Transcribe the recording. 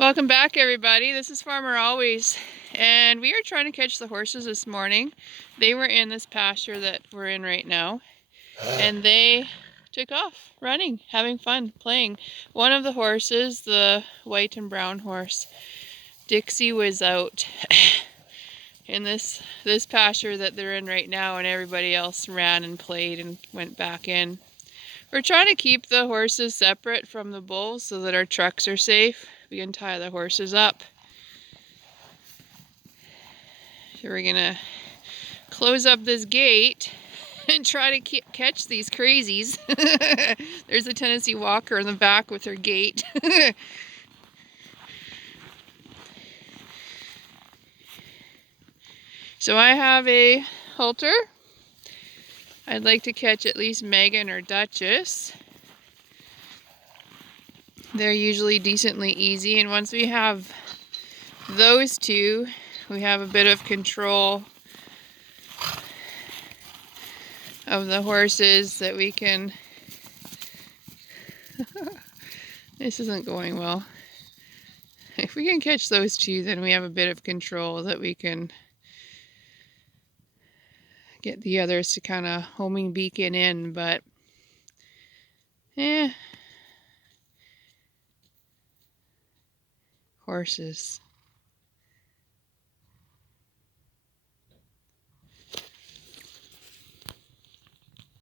Welcome back, everybody. This is Farmer Always, and we are trying to catch the horses this morning. They were in this pasture that we're in right now, and they took off running, having fun, playing. One of the horses, the white and brown horse, Dixie, was out in this pasture that they're in right now, and everybody else ran and played and went back in. We're trying to keep the horses separate from the bulls so that our trucks are safe. We can tie the horses up. So we're gonna close up this gate and try to catch these crazies. There's a Tennessee Walker in the back with her gate. So I have a halter. I'd like to catch at least Megan or Duchess. They're usually decently easy, and once we have those two, we have a bit of control of the horses that we can... This isn't going well. If we can catch those two, then we have a bit of control that we can get the others to kind of homing beacon in, but horses.